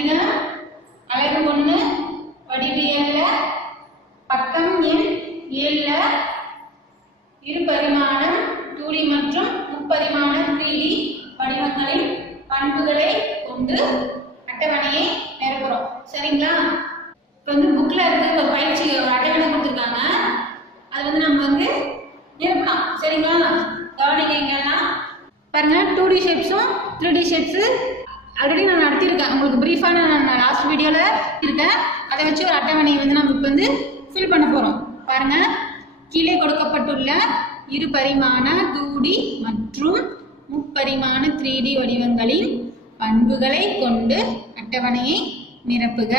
கணிதம் அலகு 1 வடிவியல்ல பக்கம் எண் 7ல இருபரிமாணம் 2D மற்றும் முப்பரிமாண 3D வடிவங்களின் பண்புகளை கொண்டு அட்டவணையை நிரப்புறோம். சரிங்களா? இப்போ வந்து புக்ல இருக்கு ஒரு பயிற்சி ஒரு அட்டவணை கொடுத்துருக்காங்க. அது வந்து நம்ம வந்து நிரப்பலாம். சரிங்களா? கவனிங்க எங்கன்னா பாருங்க 2D ஷேப்ஸும் 3D ஷேப்ஸ் ஆல்ரெடி நான் நடத்தியிருக்கேன். உங்களுக்கு பிரீஃபாக நான் லாஸ்ட் வீடியோவில் இருக்கேன். அதை வச்சு ஒரு அட்டவணையை வந்து நம்ம இப்போ வந்து ஃபில் பண்ண போகிறோம். பாருங்க, கீழே கொடுக்கப்பட்டுள்ள இருபரிமாண 2D மற்றும் முப்பரிமாண 3D வடிவங்களின் பண்புகளை கொண்டு அட்டவணையை நிரப்புக.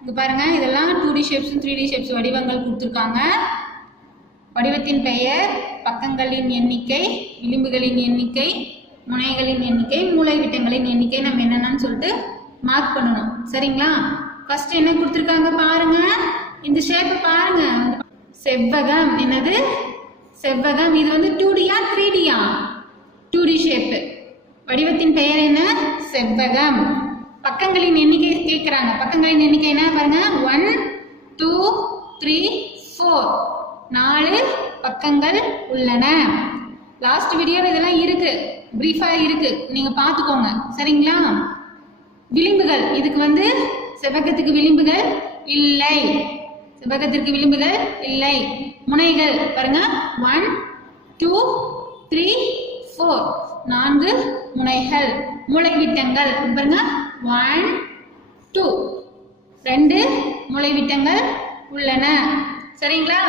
இங்க பாருங்க, இதெல்லாம் 2D ஷேப்ஸ் 3D ஷேப்ஸ் வடிவங்கள் கொடுத்துருக்காங்க. வடிவத்தின் பெயர், பக்கங்களின் எண்ணிக்கை, விளிம்புகளின் எண்ணிக்கை, முனைகளின் எண்ணிக்கை, மூலைவிட்டங்களின் எண்ணிக்கை நம்ம என்னன்னு சொல்லிட்டு மார்க் பண்ணணும். சரிங்களா? ஃபர்ஸ்ட் என்ன கொடுத்துருக்காங்க பாருங்க, இந்த ஷேப் பாருங்க, செவ்வகம். என்னது? செவ்வகம். இது வந்து 2Dயா 3Dயா? 2D shape. வடிவத்தின் பெயர் என்ன? செவ்வகம். பக்கங்களின் எண்ணிக்கை கேட்கிறாங்க. பக்கங்களின் எண்ணிக்கை என்ன பாருங்க, 1 2 3 4 4 பக்கங்கள் உள்ளன. லாஸ்ட் வீடியோல இதெல்லாம் இருக்கு, பிரீஃபா இருக்கு, நீங்க பாத்துக்கோங்க. சரிங்களா? விளிம்புகள், இதுக்கு வந்து செவ்வகத்துக்கு விளிம்புகள் இல்லை. செவ்வகத்திற்கு விளிம்புகள் இல்லை. முனைகள் பாருங்க, 1 2 3 4 4 முனைகள். மூலைவிட்டங்கள் பாருங்க, 1 2 2 மூலைவிட்டங்கள் உள்ளன. சரிங்களா?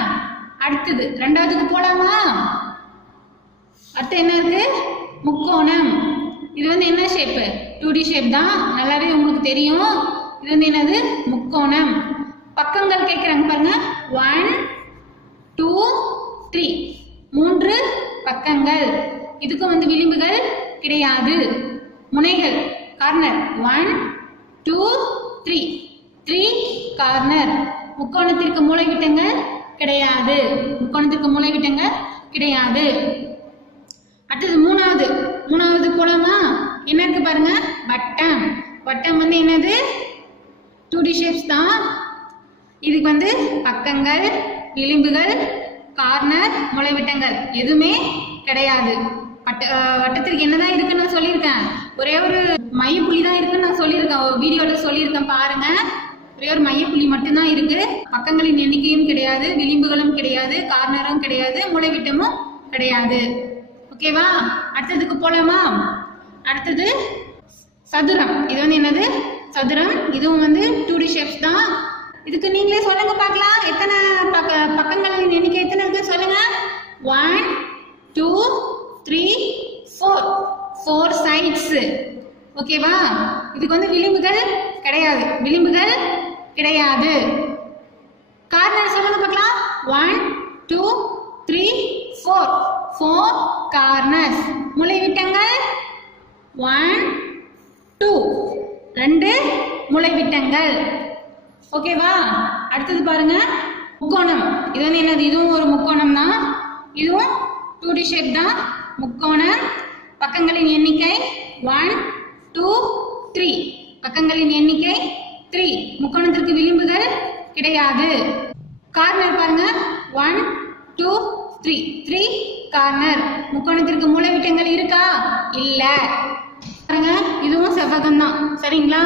அடுத்தது ரெண்டாவதுக்கு போலாமா? அடுத்து என்ன இருக்கு? முக்கோணம். இது வந்து என்ன ஷேப்? 2D ஷேப் தான், நல்லாவே உங்களுக்கு தெரியும். இது வந்து என்னது? முக்கோணம். பக்கங்கள் கேட்கிறாங்க பாருங்க, 1 2 3 3 பக்கங்கள். இதுக்கு வந்து விளிம்புகள் கிடையாது. முனைகள், கார்னர், 1 2 3 3 கார்னர். முக்கோணத்திற்கு மூலைவிட்டங்கள் கிடையாது. முக்கோணத்திற்கு மூலைவிட்டங்கள் கிடையாது. அடுத்தது மூணாவது போலாமா? என்ன இருக்கு பாருங்க, வட்டம். வட்டம் வந்து என்னது? 2D ஷேப்ஸ் தான். இதுக்கு வந்து பக்கங்கள், விளிம்புகள், கார்னர், மூலைவிட்டங்கள் எதுவுமே கிடையாது. வட்டத்திற்கு என்னதான் இருக்குன்னு நான் சொல்லியிருக்கேன். ஒரே ஒரு மையப்புள்ளி தான் இருக்குன்னு நான் சொல்லியிருக்கேன், வீடியோல சொல்லியிருக்கேன் பாருங்க. ஒரே ஒரு மையப்புள்ளி மட்டும்தான் இருக்கு. பக்கங்களின் எண்ணிக்கையும் கிடையாது, விளிம்புகளும் கிடையாது, கார்னரும் கிடையாது, மூலைவிட்டமும் கிடையாது. ஓகேவா? அடுத்ததுக்கு போலாமா? அடுத்தது சதுரம். இது வந்து என்னது? சதுரம். இதுவும் வந்து 2D ஷேப்ஸ் தான். இதுக்கு நீங்களே சொல்லுங்க பார்க்கலாம், எத்தனை பக்கங்களின் எண்ணிக்கை எத்தனை இருக்கு சொல்லுங்க. 1 2 3 4 4 சைட்ஸ். ஓகேவா? இதுக்கு வந்து விளிம்புகள் கிடையாது. விளிம்புகள் கிடையாது. கார்னர் சொல்லுங்க பார்க்கலாம். 1 2 3 4 4 கார்னர்ஸ். மூலைவிட்டங்கள் 1 2 2 மூலைவிட்டங்கள். ஓகேவா? அடுத்தது பாருங்க, முக்கோணம். இது வந்து என்னது? இதுவும் ஒரு முக்கோணம் தான். இதுவும் 2D ஷேப் தான். முக்கோணம். பக்கங்களின் எண்ணிக்கை 1 2 3 பக்கங்களின் எண்ணிக்கை 3. முக்கோணத்திற்கு விளிம்புகள் கிடையாது. கார்னர் பாருங்க, 1 2 3 3 கார்னர். முக்கோணத்திற்கு மூலைவிட்டங்கள் இருக்கா? இல்ல. பாருங்க, இதுவும் செவ்வகம் தான். சரிங்களா?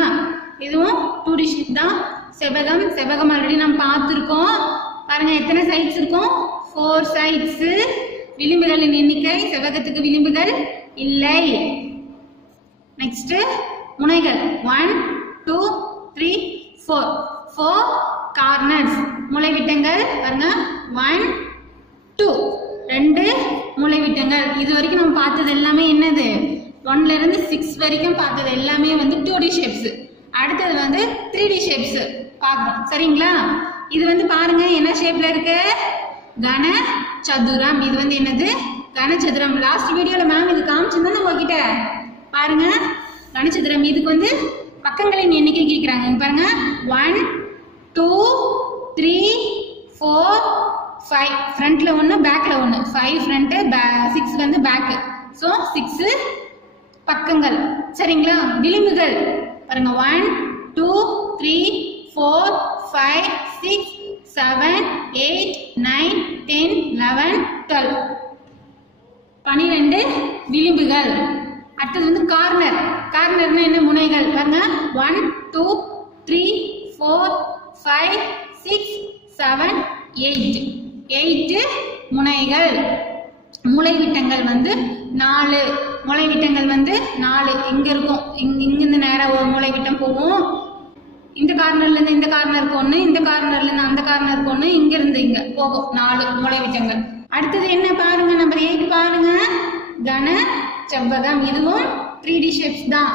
இதுவும் 2D ஷேப் தான். செவ்வகம். செவ்வகம் ஆல்ரெடி நம்ம பார்த்துருக்கோம். பாருங்க, எத்தனை சைட்ஸ் இருக்கும்? 4 சைட்ஸ். விளிம்புகளின் எண்ணிக்கை, செவ்வகத்துக்கு விளிம்புகள் இல்லை. நெக்ஸ்ட் முனைகள் 1 2 3 4 4 கார்னர்ஸ். மூலைவிட்டங்கள் பாருங்க, 1 2 2 மூலைவிட்டங்கள். இது வரைக்கும் நம்ம பார்த்தது எல்லாமே என்னது? 1ல இருந்து 6 வரைக்கும் பார்த்தது எல்லாமே வந்து 2D ஷேப்ஸ். அடுத்தது வந்து 3D ஷேப்ஸ் பார்க்குறோம். சரிங்களா? இது வந்து பாருங்க என்ன ஷேப்ல இருக்கு? கன சதுரம். இது வந்து என்னது? கனசதுரம். லாஸ்ட் வீடியோல மேம் இது காமிச்சிருந்தா உங்ககிட்ட பாருங்க, கனசதுரம். இதுக்கு வந்து பக்கங்களின் எண்ணிக்கை கேட்கிறாங்க. பாருங்க, 1 2 3 4 5. ஃப்ரண்ட்ல 1 பேக்ல 1. 5 ஃப்ரண்ட், 6 வந்து பேக். ஸோ 6 பக்கங்கள். சரிங்களா? விளிம்புகள் பாருங்க, 1 2 3 4 5 6 7 8 9 10 11 12 12 விளிம்புகள். அடுத்தது வந்து கார்னர். கார்னர்னா என்ன? முனைகள். பாருங்க 1 2 3 4 5 6 7 8 8 முனைகள். மூலைவிட்டங்கள் வந்து 4. மூலைவிட்டங்கள் வந்து 4 இங்க இருக்கும். இங்கிருந்து நேரா ஒரு மூலைவிட்டம் போகும். இந்த கார்னர்ல இருந்து இந்த கார்னருக்கு ஒண்ணு, இந்த கார்னர்ல இருந்து அந்த கார்னருக்கு ஒண்ணு, இங்க இருந்து இங்க போகும் 4 மூலைவிட்டங்கள். அடுத்தது என்ன பாருங்க, நம்பர் 8 பாருங்க, கன செவ்வகம். இதுவும் 3D ஷேப்ஸ் தான்.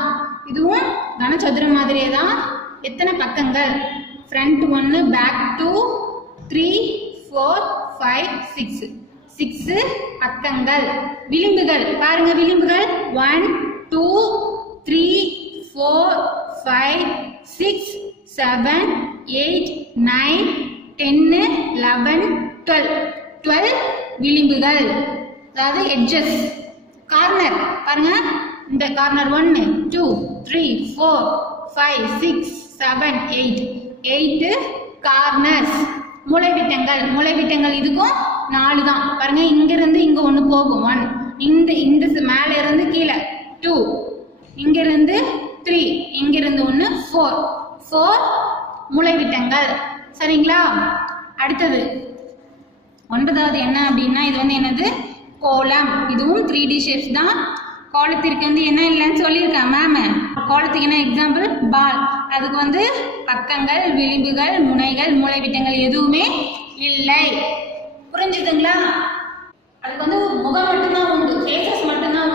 இதுவும் கனசதுரம் மாதிரியே தான். எத்தனை பக்கங்கள்? ஃப்ரண்ட் 1, பேக் 2, 3 4 5 6 6 பக்கங்கள். விளிம்புகள் பாருங்க, விளிம்புகள் 1 2 3 4 5 6 7 8 9 10 11 12 12 விளிம்புகள், அதாவது எட்ஜஸ். கார்னர் பாருங்க, இந்த கார்னர் 1 2 3 4 5 6 7 8 8 கார்னர்ஸ். மூலைவிட்டங்கள். மூலைவிட்டங்கள் இதுக்கும் 4 தான். பாருங்க, இங்க இருந்து இங்க ஒண்ணு போகும் 1, இந்த மேல இருந்து கீழே 2, இங்க இருந்து 3, இங்க இருந்து ஒண்ணு 4 4 மூலைவிட்டங்கள். சரிங்களா? அடுத்தது 9வது என்ன அப்படின்னா, இது வந்து என்னது? கோலம். இதுவும் 3D ஷேப்ஸ் தான். கோலத்திற்கு வந்து என்ன இல்லைன்னு சொல்லியிருக்கேன் மேம். கோலத்துக்கு என்ன எக்ஸாம்பிள்? பால். அதுக்கு வந்து பக்கங்கள், விளிம்புகள், முனைகள், மூலைவிட்டங்கள் எதுவுமே இல்லை. புரிஞ்சுதுங்களா? அதுக்கு வந்து முகம் மட்டும்தான் உண்டு, ஃபேஸஸ் மட்டும்தான்